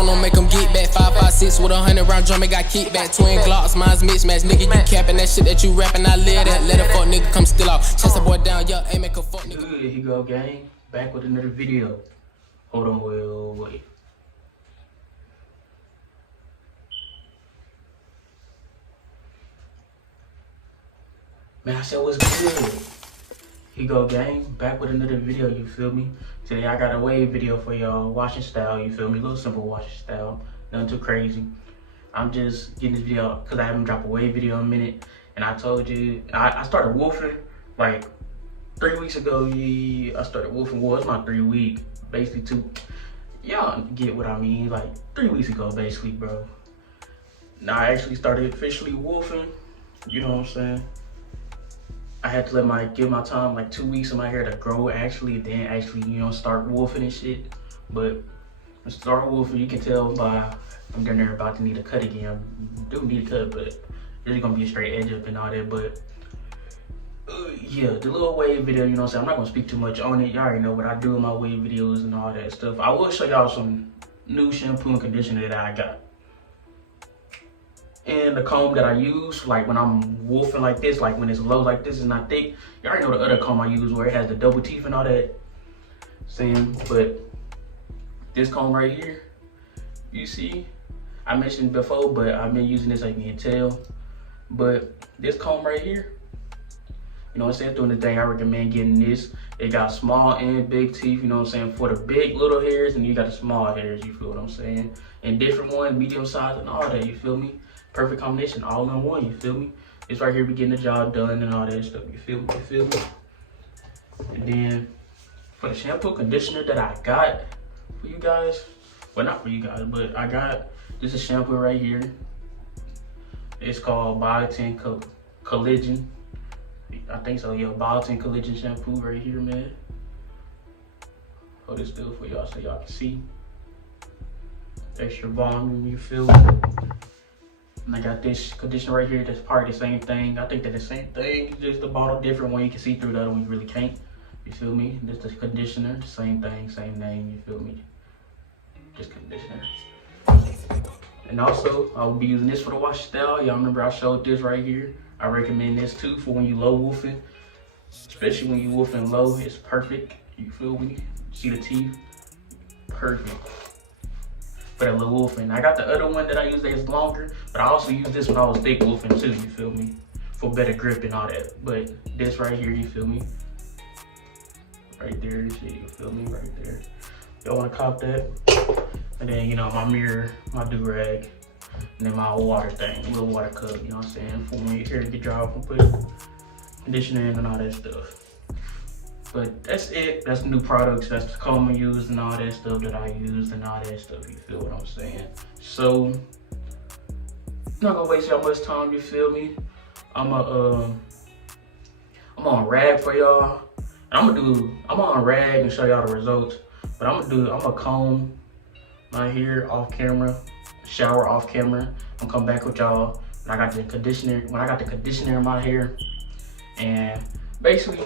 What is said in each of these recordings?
on them, make them get back. 5.56 with 100 round drum, it got kickback. Twin Glocks, mine's mismatch. Nigga, you capping that shit that you rapping, I live that. Let a fuck nigga come still out. Chest a boy down, yeah, ain't make a fuck nigga. Good, here you go, gang. Back with another video. Hold on, wait. Man, I said, what's good? Here you go, gang. Back with another video, you feel me? Today I got a wave video for y'all. Washing style, you feel me? A little simple washing style. Nothing too crazy. I'm just getting this video because I haven't dropped a wave video in a minute. And I told you, I started wolfing like 3 weeks ago. I started wolfing. Well, it's not 3 weeks. Basically 2. Y'all get what I mean. Like 3 weeks ago, basically, bro. Now I actually started officially wolfing. You know what I'm saying? I had to give my time like 2 weeks of my hair to grow then actually, you know, start wolfing and shit. But I start wolfing, you can tell by I'm getting there about to need a cut again. I do need a cut, but it's gonna be a straight edge up and all that. But yeah, the little wave video, you know what I'm saying? I'm not gonna speak too much on it. Y'all already know what I do in my wave videos and all that stuff. I will show y'all some new shampoo and conditioner that I got. And the comb that I use, like when I'm wolfing like this, like when it's low like this, is not thick. You already know the other comb I use where it has the double teeth and all that. But this comb right here, you see, I mentioned it before, but I've been using this, like you can tell. But this comb right here, you know what I'm saying, during the day I recommend getting this. It got small and big teeth, you know what I'm saying, for the big little hairs, and you got the small hairs, you feel what I'm saying? And different ones, medium size and all that, you feel me? Perfect combination, all in one, you feel me? It's right here, be getting the job done and all that stuff, you feel me? And then, for the shampoo conditioner that I got for you guys, well, not for you guys, but I got, this is shampoo right here. It's called Biotin Collagen. I think so, yeah, Biotin Collagen shampoo right here, man. Hold it still for y'all so y'all can see. Extra volume, you feel me? And I got this conditioner right here that's part of the same thing. I think they're the same thing, just the bottle different. One you can see through, the other one you really can't. You feel me? This is the conditioner, the same thing, same name, you feel me? Just conditioner. And also, I will be using this for the wash style. Y'all remember I showed this right here. I recommend this too for when you low wolfing. Especially when you wolfing low, it's perfect. You feel me? See the teeth? Perfect. For that little wolfing. I got the other one that I use that is longer, but I also use this when I was thick wolfing too, you feel me? For better grip and all that. But this right here, you feel me? Right there, you feel me? Right there. Y'all wanna cop that? And then, you know, my mirror, my do-rag, and then my water thing, little water cup, you know what I'm saying? For when your hair get dry off and put conditioner in and all that stuff. But that's it. That's the new products. That's the comb I use and all that stuff that I used and all that stuff. You feel what I'm saying? So, I'm not gonna waste y'all much time. You feel me? I'm on rag for y'all. I'm on rag and show y'all the results. But I'm gonna comb my hair off camera, shower off camera. I'm come back with y'all. When I got the conditioner in my hair, and basically.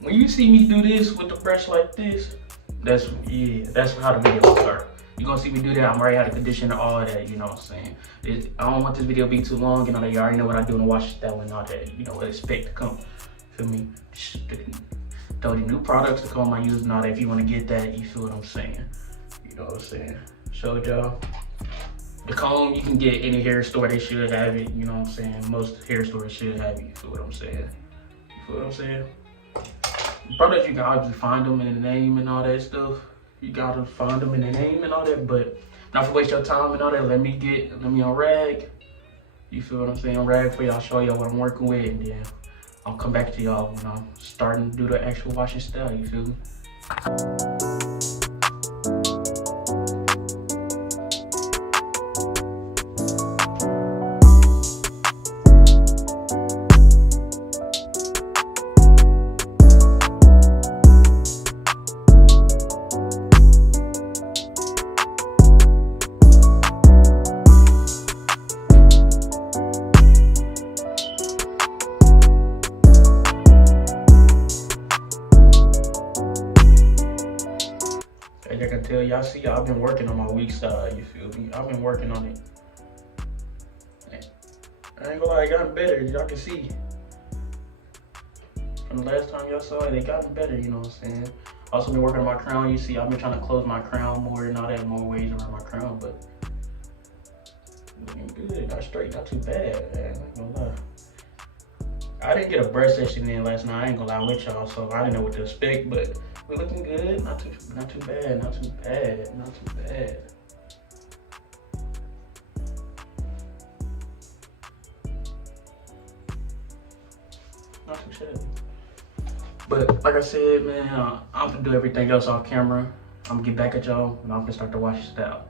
When you see me do this with the brush like this, that's how the video will start. You're gonna see me do that. I'm already had a conditioner, all that, you know what I'm saying? I don't want this video to be too long, you know, you already know what I do in the wash style and all that, you know what I expect to come, feel me? Throw the new products to come I use and all that, if you wanna get that, you feel what I'm saying? You know what I'm saying? Showed y'all. The comb, you can get any hair store, they should have it, you know what I'm saying? Most hair stores should have it, you feel what I'm saying? You feel what I'm saying? Products, you can obviously find them in the name and all that stuff. You gotta find them in the name and all that, but not to waste your time and all that, let me on rag. You feel what I'm saying? Rag for y'all, show y'all what I'm working with, and then I'll come back to y'all when I'm starting to do the actual washing style, you feel me? see, I've been working on my weak side, you feel me? I've been working on it. I ain't gonna lie, it gotten better, y'all can see. From the last time y'all saw it, it gotten better, you know what I'm saying? Also been working on my crown, you see, I've been trying to close my crown more and all that, more ways around my crown, but looking good, not straight, not too bad, man, I ain't gonna lie. I didn't get a brush session in last night, I ain't gonna lie with y'all, so I didn't know what to expect, but we're looking good, not too bad, not too bad, not too bad. Not too shabby. But like I said, man, I'm gonna do everything else off camera. I'm gonna get back at y'all and I'm gonna start to wash this out.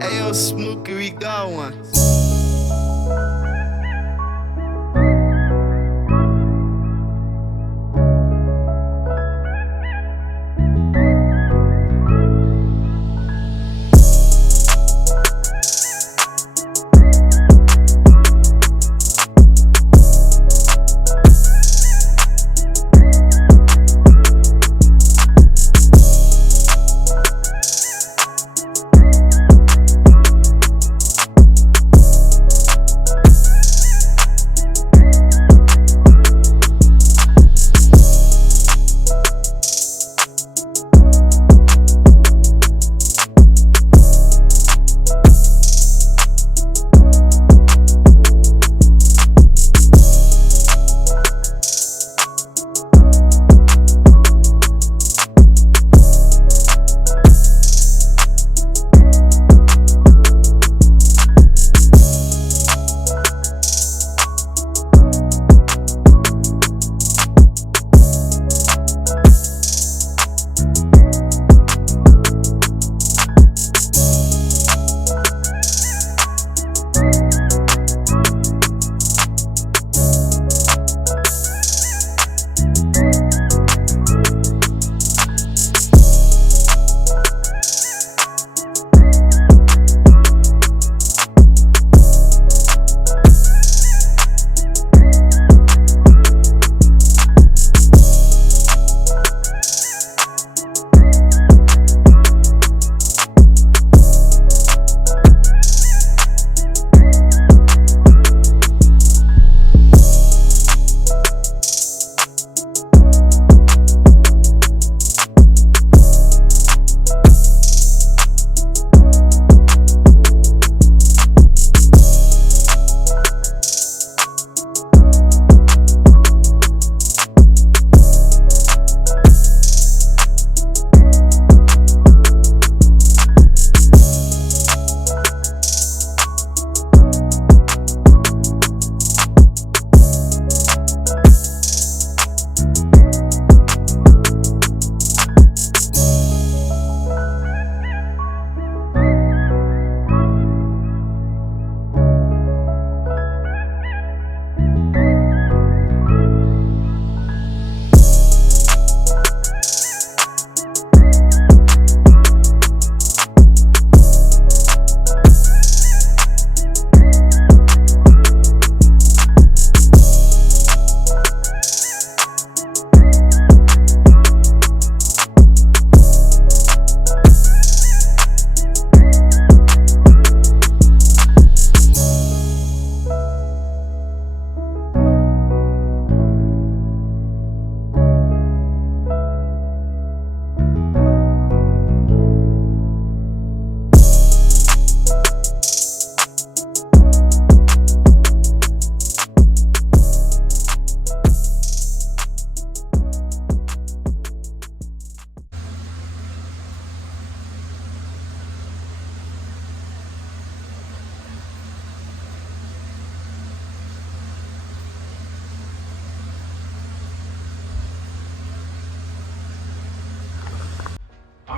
Ayo, Smokey, we got one.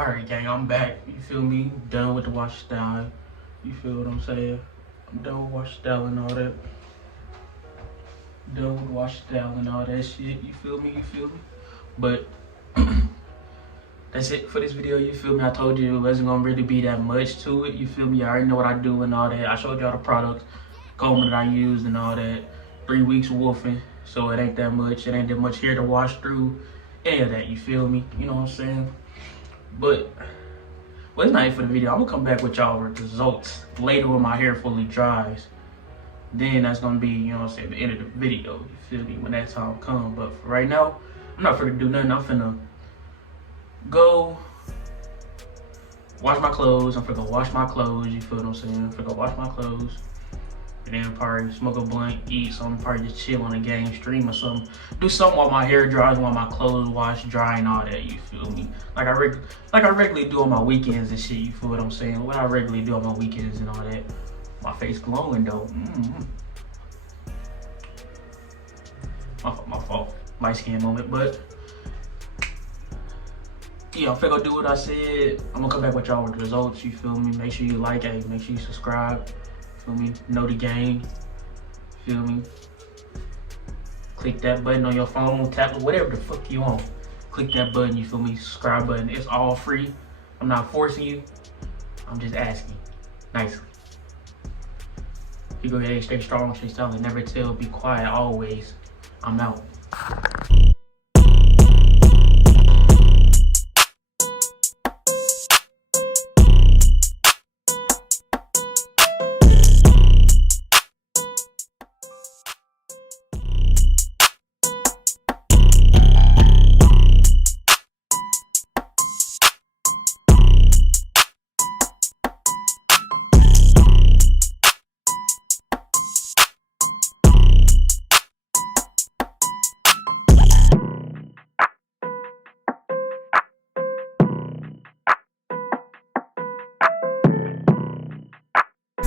Alright, gang, I'm back. You feel me? Done with the wash down. You feel what I'm saying? I'm done with wash down and all that. Done with wash down and all that shit. You feel me? You feel me? But that's it for this video. You feel me? I told you it wasn't gonna really be that much to it. You feel me? I already know what I do and all that. I showed y'all the products, comb that I used and all that. 3 weeks wolfing, so it ain't that much. It ain't that much hair to wash through. Any of that. You feel me? You know what I'm saying? But it's not it for the video. I'm gonna come back with y'all with results later when my hair fully dries. Then that's gonna be, you know what I'm saying, the end of the video. You feel me? When that time comes. But for right now, I'm not finna do nothing. I'm finna go wash my clothes. I'm finna go wash my clothes. You feel what I'm saying? I'm finna go wash my clothes. And then probably smoke a blunt, eat something, probably just chill on a game stream or something. Do something while my hair dries, while my clothes wash, dry and all that, you feel me? Like I regularly do on my weekends and shit, you feel what I'm saying? What I regularly do on my weekends and all that. My face glowing though. My fault. Light skin moment, but yeah, I'm finna go do what I said. I'm gonna come back with y'all with the results, you feel me? Make sure you like it, make sure you subscribe. Feel me? Know the game. Feel me? Click that button on your phone, tap it, whatever the fuck you want. Click that button, you feel me? Subscribe button. It's all free. I'm not forcing you. I'm just asking. Nicely. You go ahead, stay strong, stay silent, never tell, be quiet always. I'm out.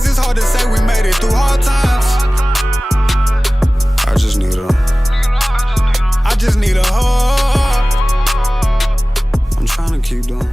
It's hard to say we made it through hard times. I just need a hug. I'm trying to keep doing.